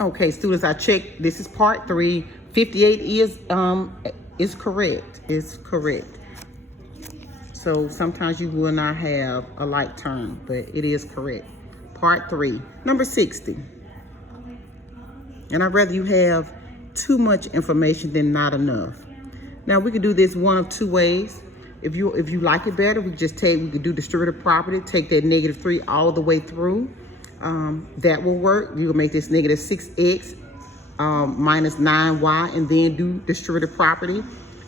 Okay, students, I checked. This is part 3. 58 is correct. It's correct. So sometimes you will not have a like term, but it is correct. Part 3, number 60. And I'd rather you have too much information than not enough. Now we could do this one of two ways. If you like it better, we could do distributive property, take that -3 all the way through. That will work. You can make this -6x minus 9y and then do distributive property.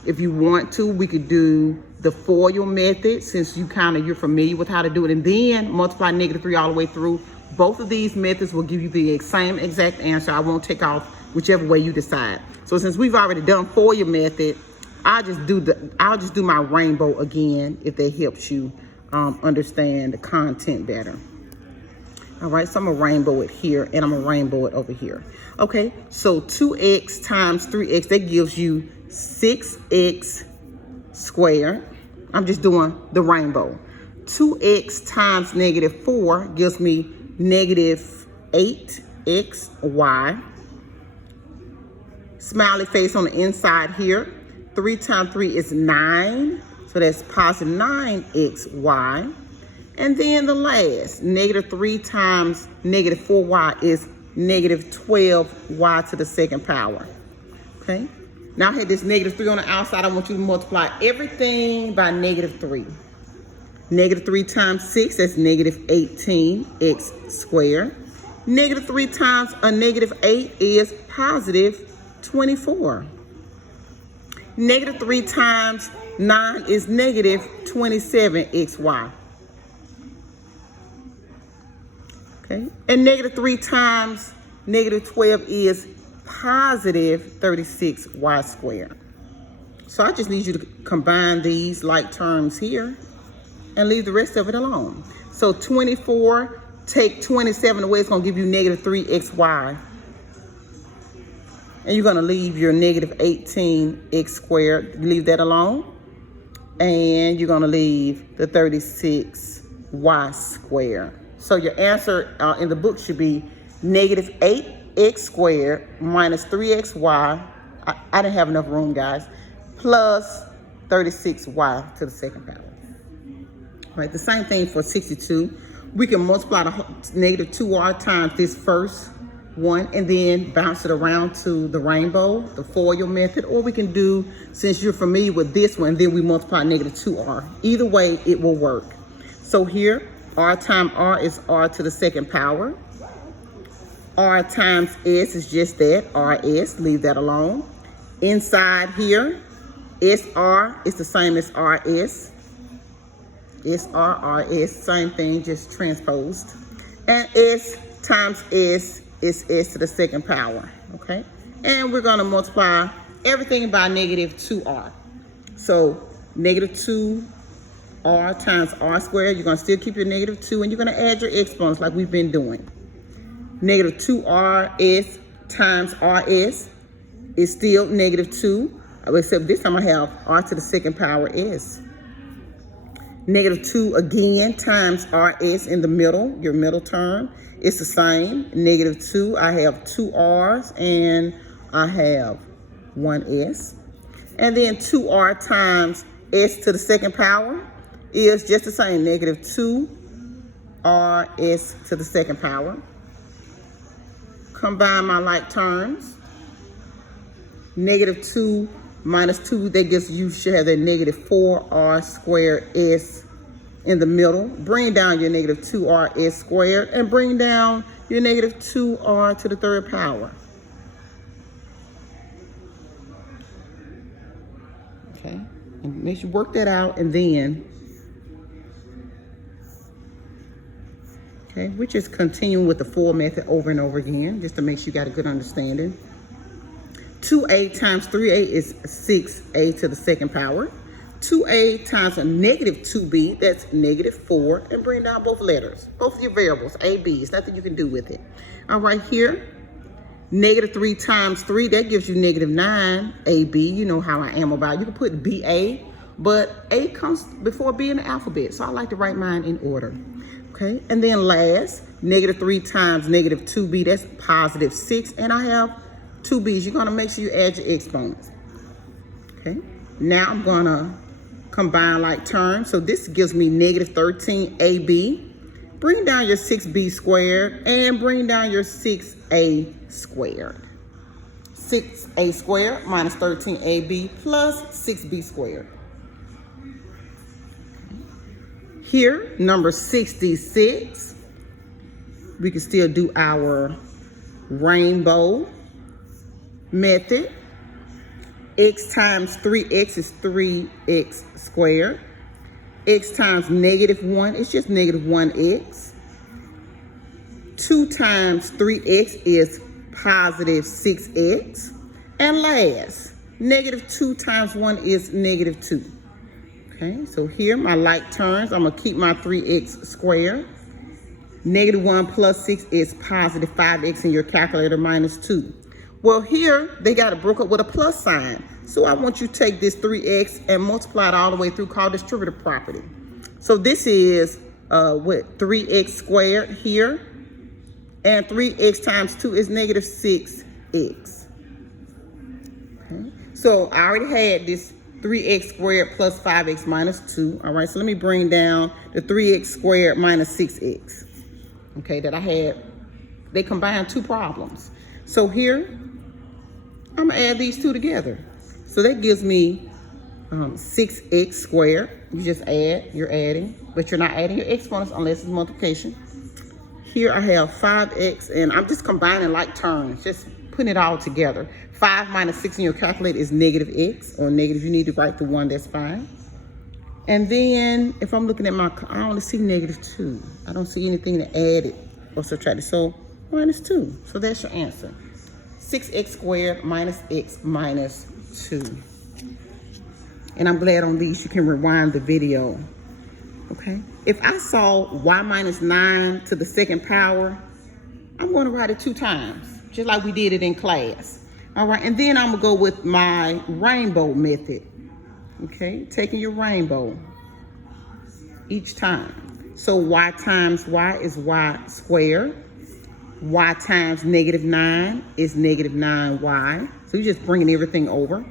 If you want to, we could do the FOIL method, since you're familiar with how to do it, and then multiply -3 all the way through. Both of these methods will give you the same exact answer. I won't take off whichever way you decide. So since we've already done FOIL method, I'll just do my rainbow again if that helps you understand the content better. All right, so I'm gonna rainbow it here and I'm gonna rainbow it over here. Okay, so 2x times 3x, that gives you 6x squared. I'm just doing the rainbow. 2x times -4 gives me -8xy. Smiley face on the inside here. 3 times 3 is 9, so that's positive 9xy. And then the last, -3 times -4y is -12y to the second power. Okay? Now I had this -3 on the outside. I want you to multiply everything by -3. -3 times 6, that's -18x squared. -3 times a -8 is positive 24. -3 times 9 is -27xy. Okay, and -3 times -12 is positive 36y squared. So I just need you to combine these like terms here and leave the rest of it alone. So 24, take 27 away, it's gonna give you -3xy. And you're gonna leave your -18x squared, leave that alone. And you're gonna leave the 36y squared. So your answer in the book should be -8x squared minus 3xy. I didn't have enough room, guys. Plus 36y to the second power. All right, the same thing for 62. We can multiply the -2r times this first one and then bounce it around to the rainbow, the FOIL method, or we can do, since you're familiar with this one, then we multiply -2r. Either way, it will work. So here, r times r is r to the second power. R times s is just that, rs, leave that alone. Inside here, sr is the same as rs. SR, rs, same thing, just transposed. And s times s is s to the second power, okay? And we're gonna multiply everything by -2r. So -2r times r squared, you're gonna still keep your -2 and you're gonna add your exponents like we've been doing. -2rs times rs is still -2, except this time I have r to the second power s. -2 again times rs in the middle, your middle term. It's the same, -2, I have 2 r's and I have 1 s. And then 2r times s to the second power is just the same, -2 rs to the second power. Combine my like terms. -2 minus 2, that gives you should have that -4r squared s in the middle. Bring down your -2rs squared and bring down your -2r to the third power. Okay, and make sure you work that out, and then, okay, we're just continuing with the FOIL method over and over again, just to make sure you got a good understanding. 2a times 3a is 6a to the second power. 2a times a -2b, that's -4, and bring down both letters, both of your variables, a, b. It's nothing you can do with it. All right, here, -3 times 3, that gives you -9, ab. You know how I am about it. You can put ba, but a comes before b in the alphabet, so I like to write mine in order. Okay, and then last, Negative 3 times negative 2b, that's positive 6. And I have 2b's. You're going to make sure you add your exponents. Okay. Now I'm going to combine like terms. So this gives me negative 13ab. Bring down your 6b squared and bring down your 6a squared. 6a squared minus 13ab plus 6b squared. Here, number 66, we can still do our rainbow method. X times 3x is 3x squared. X times negative 1 is just negative 1x. 2 times 3x is positive 6x. And last, negative 2 times 1 is negative 2. Okay, so here my like terms, I'm going to keep my 3x squared. Negative 1 plus 6 is positive 5x in your calculator minus 2. Well, here they got it broke up with a plus sign. So I want you to take this 3x and multiply it all the way through, called distributive property. So this is 3x squared here. And 3x times 2 is negative 6x. Okay. So I already had this 3x squared plus 5x minus 2. All right, so let me bring down the 3x squared minus 6x. Okay, that I had. They combined two problems. So here, I'm going to add these two together. So that gives me 6x squared. You just add, you're adding, but you're not adding your exponents unless it's multiplication. Here I have 5x, and I'm just combining like terms, just putting it all together. 5 minus 6 in your calculator is negative x, or negative. You need to write the 1, that's fine. And then if I'm looking at I only see negative 2. I don't see anything to add it or subtract it. So minus 2. So that's your answer. 6x squared minus x minus 2. And I'm glad on these you can rewind the video. Okay. If I saw y minus 9 to the second power, I'm going to write it 2 times, just like we did it in class. All right. And then I'm going to go with my rainbow method. Okay. Taking your rainbow each time. So y times y is y squared. Y times negative 9 is negative 9y. So you're just bringing everything over.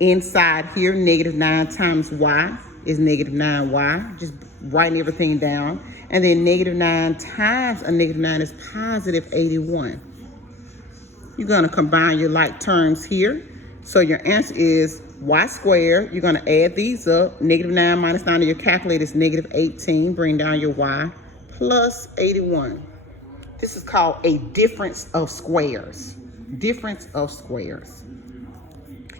Inside here, negative 9 times y is negative 9y. Just writing everything down. And then negative 9 times a negative 9 is positive 81. You're going to combine your like terms here. So your answer is y squared. You're going to add these up. Negative 9 minus 9 in your calculator is negative 18. Bring down your y plus 81. This is called a difference of squares. Difference of squares.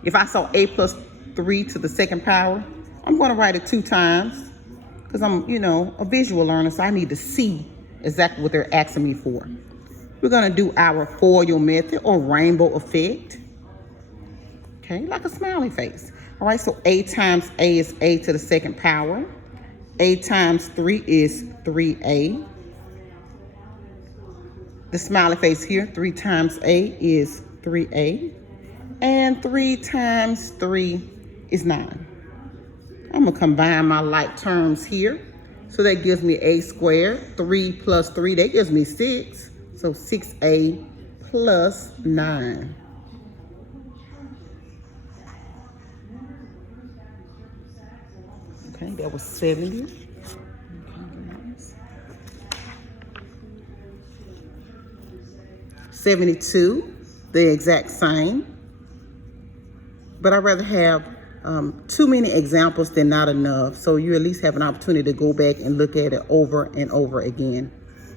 If I saw a plus 3 to the second power, I'm going to write it 2 times because I'm, a visual learner, so I need to see exactly what they're asking me for. We're going to do our FOIL method or rainbow effect. Okay, like a smiley face. All right, so a times a is a to the second power. A times 3 is 3a. The smiley face here, 3 times a is 3a. And 3 times 3 is 9. I'm going to combine my like terms here. So that gives me a squared. 3 plus 3, that gives me 6. So 6a plus 9. Okay, that was 70. 72, the exact same. But I'd rather have too many examples than not enough. So you at least have an opportunity to go back and look at it over and over again,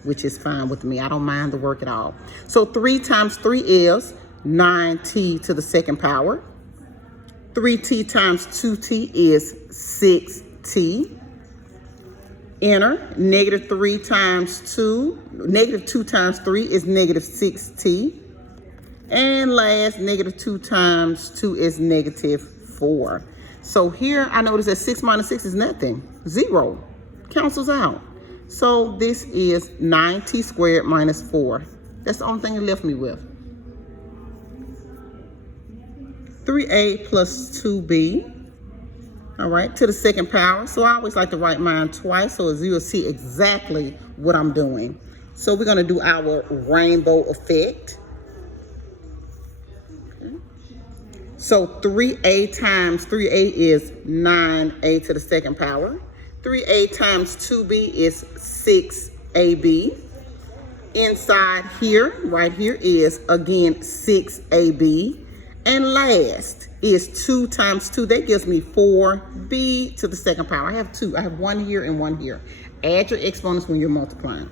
which is fine with me. I don't mind the work at all. So 3 times 3 is 9t to the second power. 3t times 2t is 6t. Enter. Negative 3 times 2. Negative 2 times 3 is negative 6t. And last, negative 2 times 2 is negative 4. So here I notice that 6 minus 6 is nothing. 0. Cancels out. So this is 9t squared minus 4. That's the only thing it left me with. 3a plus 2b. All right, to the second power. So I always like to write mine twice so as you'll see exactly what I'm doing. So we're going to do our rainbow effect. Okay. So 3a times 3a is 9a to the second power. 3a times 2b is 6ab. Inside here, right here, is again 6ab. And last is 2 times 2. That gives me 4b to the second power. I have 2. I have 1 here and 1 here. Add your exponents when you're multiplying.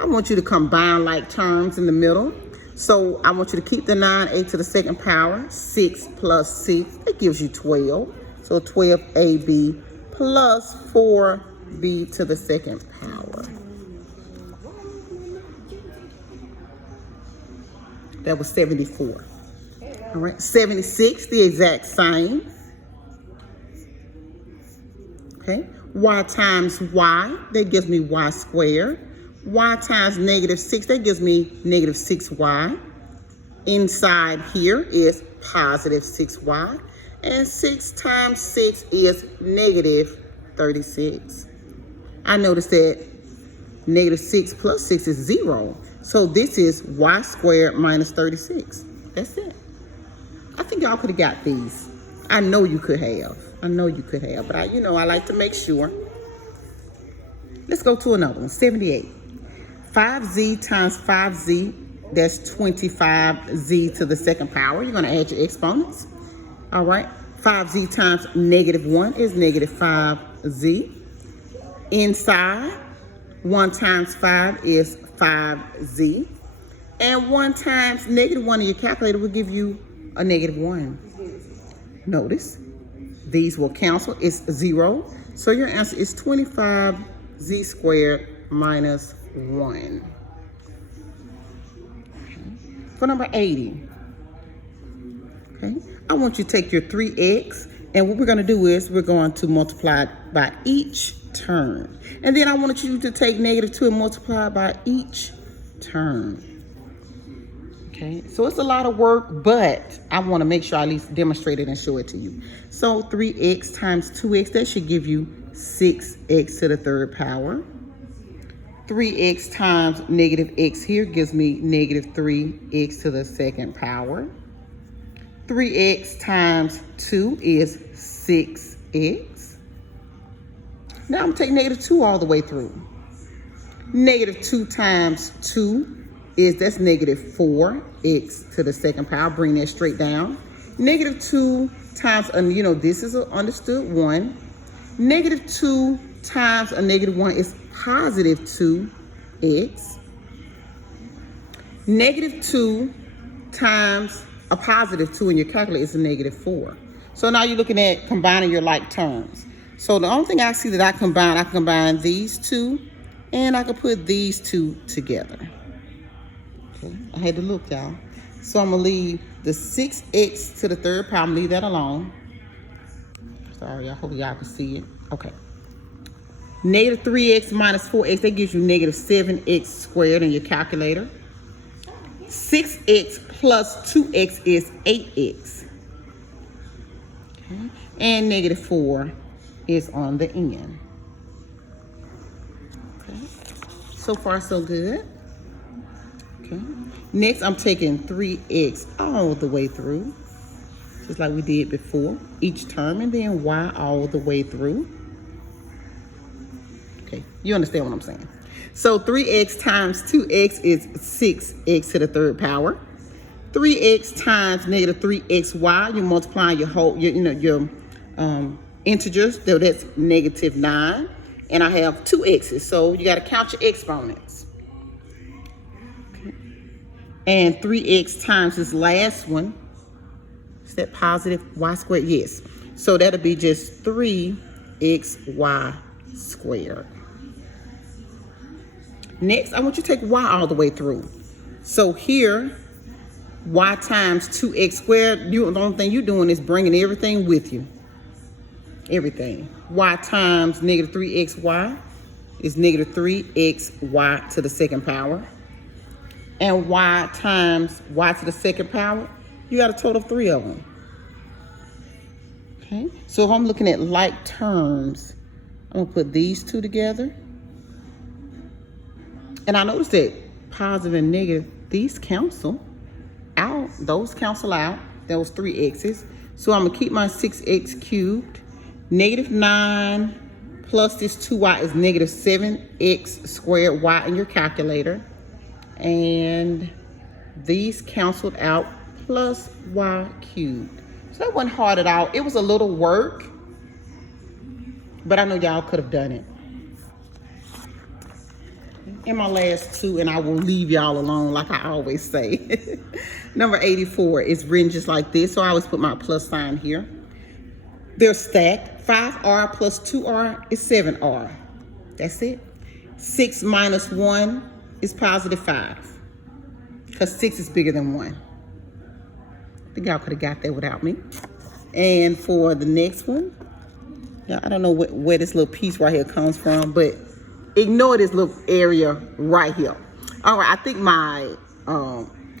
I want you to combine like terms in the middle. So I want you to keep the 9a to the second power. 6 plus 6, that gives you 12. So 12ab plus 4b to the second power. That was 74. All right, 76, the exact same. Okay, y times y, that gives me y squared. Y times negative 6, that gives me negative 6y. Inside here is positive 6y. And 6 times 6 is negative 36. I noticed that negative 6 plus 6 is 0. So this is y squared minus 36. That's it. I think y'all could have got these. I know you could have. I know you could have. But I like to make sure. Let's go to another one. 78. 5z times 5z, that's 25z to the second power. You're going to add your exponents. All right. 5z times negative 1 is negative 5z. Inside, 1 times 5 is 5z. And 1 times negative 1 in your calculator will give you a negative 1. Notice, these will cancel. It's 0. So your answer is 25z squared minus 1. Okay. For number 80, okay, I want you to take your 3x, and what we're going to do is we're going to multiply it by each term. And then I want you to take negative 2 and multiply by each term. Okay, so it's a lot of work, but I want to make sure I at least demonstrate it and show it to you. So 3x times 2x, that should give you 6x to the third power. 3x times negative x here gives me negative 3x to the second power. 3x times 2 is 6x. Now I'm going to take negative 2 all the way through. Negative 2 times 2 that's negative 4x to the second power. Bring that straight down. Negative 2 times, this is an understood 1. Negative 2 times a negative 1 is positive 2x. Negative 2 times a positive 2 in your calculator is a negative 4. So now you're looking at combining your like terms. So the only thing I see that I combine these two, and I can put these two together. Okay, I had to look, y'all. So I'm gonna leave the 6x to the third power. I'm gonna leave that alone. Sorry, I hope y'all can see it. Okay. Negative 3x minus 4x, that gives you negative 7x squared in your calculator. 6x plus 2x is 8x. Okay. And negative 4 is on the end. Okay. So far, so good. Okay. Next, I'm taking 3x all the way through, just like we did before, each term, and then y all the way through. Okay, you understand what I'm saying? So 3x times 2x is 6x to the third power. 3x times negative 3xy, you're multiplying your whole, your integers, so that's negative 9. And I have 2 x's, so you got to count your exponents. Okay. And 3x times this last one, is that positive y squared? Yes. So that'll be just 3xy squared. Next, I want you to take y all the way through. So here, y times 2x squared, the only thing you're doing is bringing everything with you. Everything. Y times negative 3xy is negative 3xy to the second power. And y times y to the second power, you got a total of 3 of them. Okay, so if I'm looking at like terms, I'm gonna put these two together. And I noticed that positive and negative, these cancel out. Those cancel out. Those 3 x's. So I'm going to keep my 6x cubed. Negative 9 plus this 2y is negative 7x squared y in your calculator. And these canceled out plus y cubed. So it wasn't hard at all. It was a little work, but I know y'all could have done it. And my last 2, and I will leave y'all alone like I always say. Number 84 is written just like this, so I always put my plus sign here. They're stacked. 5r plus 2r is 7r. That's it. 6 minus 1 is positive 5. Because 6 is bigger than 1. I think y'all could have got that without me. And for the next one, yeah, I don't know where this little piece right here comes from, but ignore this little area right here. All right, I think my,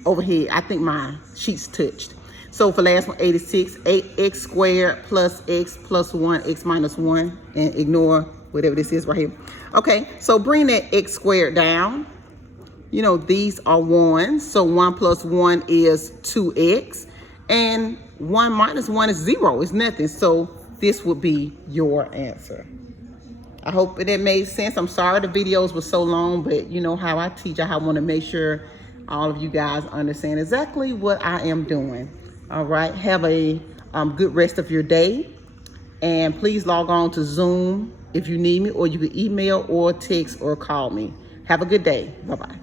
over here, I think my sheet's touched. So for last one, 86, 8x squared plus x plus 1, x minus 1, and ignore whatever this is right here. Okay, so bring that x squared down. You know, these are 1s, so 1 plus 1 is 2x, and 1 minus 1 is 0, it's nothing. So this would be your answer. I hope that made sense. I'm sorry the videos were so long, but you know how I teach. I want to make sure all of you guys understand exactly what I am doing. All right, have a good rest of your day. And please log on to Zoom if you need me, or you can email or text or call me. Have a good day. Bye-bye.